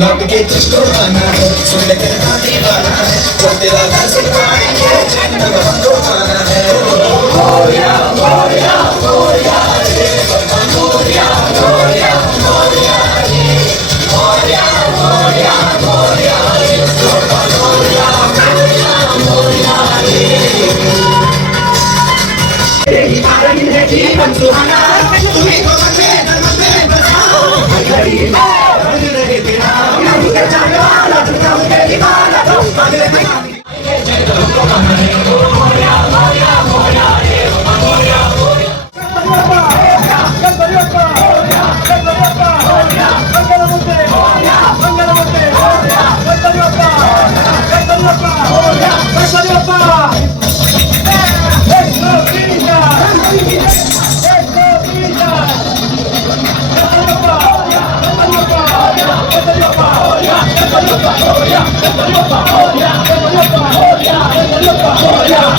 लौट के जिसको आना है सुन लेकर गाने वाला है वो तेरा घर से पाएंगे जन्नत हमको आना है मोरिया मोरिया मोरिया रे मोरिया मोरिया मोरिया रे मोरिया मोरिया मोरिया रे मोरिया मोरिया मोरिया रे तेरी बारी है जीवन सुहाना तुम्हें को मन में बसाओ घड़ी में Oh, yeah.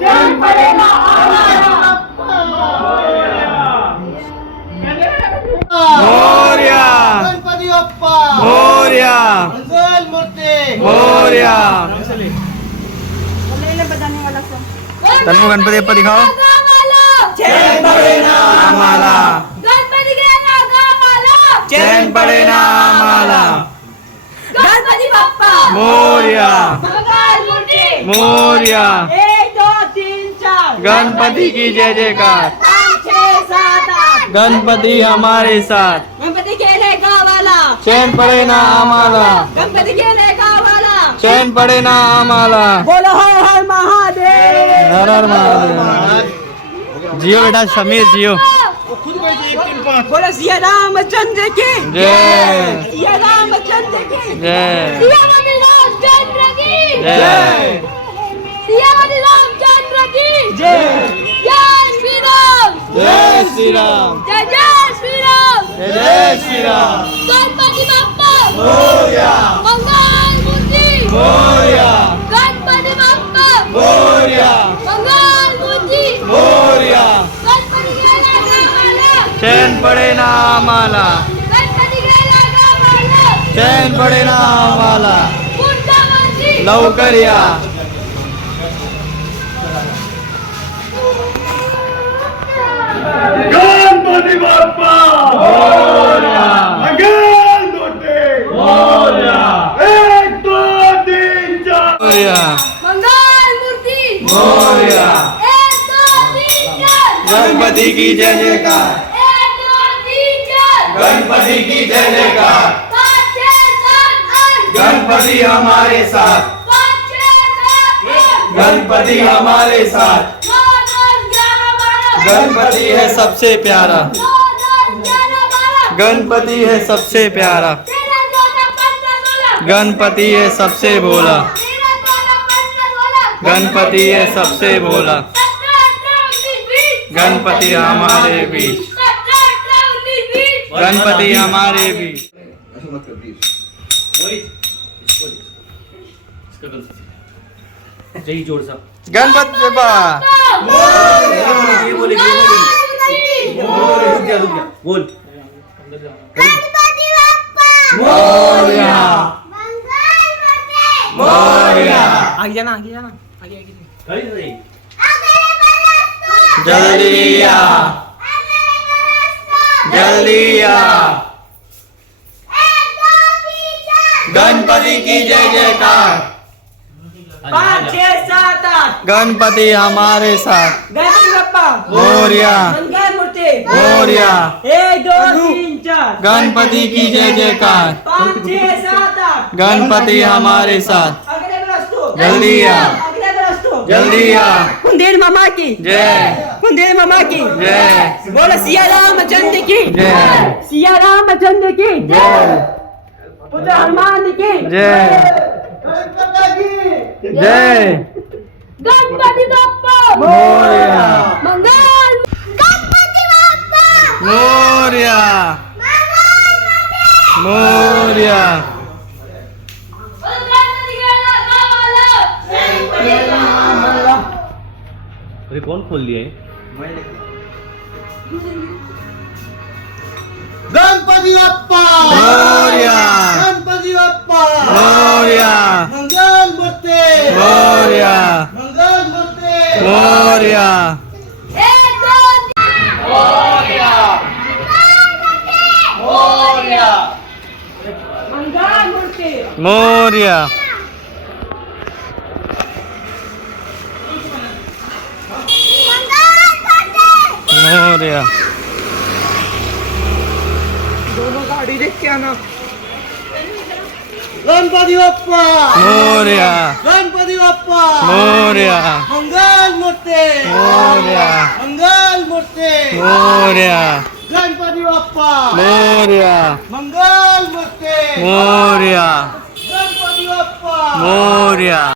चैन पडेगा आम्हाला. मोरया गणपती बाप्पा मोरया मंगल मूर्ती मोरया. तन्मू गणपती बाप्पा दिखाओ. चैन पडेगा आम्हाला गणपती गेला गावाला. चैन पडे ना आम्हाला. गणपती बाप्पा मोरया मंगल मूर्ती. मोरया. 1 2 3 4 गणपति की जय जयकार. 5 6 7 8 गणपति हमारे साथ. गणपती गेले गावाला. चैन पडे ना आम्हाला. गणपती गेले गावाला. चैन पडे ना आम्हाला. बोलो हर हर महादेव. हर हर महादेव. जियो बेटा समीर जियो. बोलो सिया रामचंद्र की जय. सिया रामचंद्र की जय. सियावती रामचंद्र की जय. सियावती रामचंद्र की जय. जय श्री राम. जय श्री राम. जय जय श्री राम. जय जय श्री राम. गणपती बाप्पा मोरया मंगल मूर्ती. मोरया गणपती बाप्पा मोरया मंगल मूर्ती. मोरया. गणपती गेला गावाला. चैन पडे ना आम्हाला. गणपती गेला गावाला. चैन पडे ना आम्हाला. पुढच्या वर्षी लवकर या. गणपती बाप्पा मोरया मंगल मूर्ती मोरया 1 2 3 4 मोरया मंगल मूर्ती. मोरया. 1 2 3 4 गणपति की जय जयकार. 1 2 3 4 गणपति की जय जयकार. 5 6 7 8 गणपति हमारे साथ. 5 6 7 8 गणपति हमारे साथ. 9 10 11 12 गणपति है सबसे प्यारा. 9 10 11 12 गणपति है सबसे प्यारा. 13 14 15 16 गणपति है सबसे भोला. 13 14 15 16 गणपति है सबसे भोला. 17 18 19 20 गणपति हमारे बीच. 17 18 19 20 गणपति हमारे बीच. गणपति बाप्पा बोल गणपती बाप्पा मोरया मंगल मूर्ती. मोरया. आगे जाना आगे जल्दी आ. जल्दी आ. गणपति की जय जयकार. 5 6 7 8 गणपति हमारे साथ. गणपती बाप्पा मोरया मंगल मूर्ती. मोरया. 1 2 3 4 गणपति की जय जयकार. 5 6 7 8 गणपति हमारे साथ. अगले बरसतो. जल्दी आ. अगले बरसतो. जल्दी आ. कुंदेर मामा की जय. कुंदेर मामा की जय. बोलो सिया रामचंद्र की जय. सिया रामचंद्र की जय. पुत्र हनुमान की जय. जय. गणपती बाप्पा मोरया मंगल. गणपती बाप्पा मोरया मोरया. गणपती गेला गावाला. अरे कौन खोल दिया है? गणपती बाप्पा मोरया गणपती बाप्पा मोरया मंगल मूर्ती मोरया मंगल मूर्ती मोरया. 1 2 मंगल मूर्ती. मोरया मोरया. दोनों गाड़ी देख के आना. गणपती बाप्पा मोरया गणपती बाप्पा मोरया मंगल मूर्ती मोरया मंगल मूर्ती मोरया गणपती बाप्पा मोरया मंगल मूर्ती मोरया गणपती बाप्पा मोरया.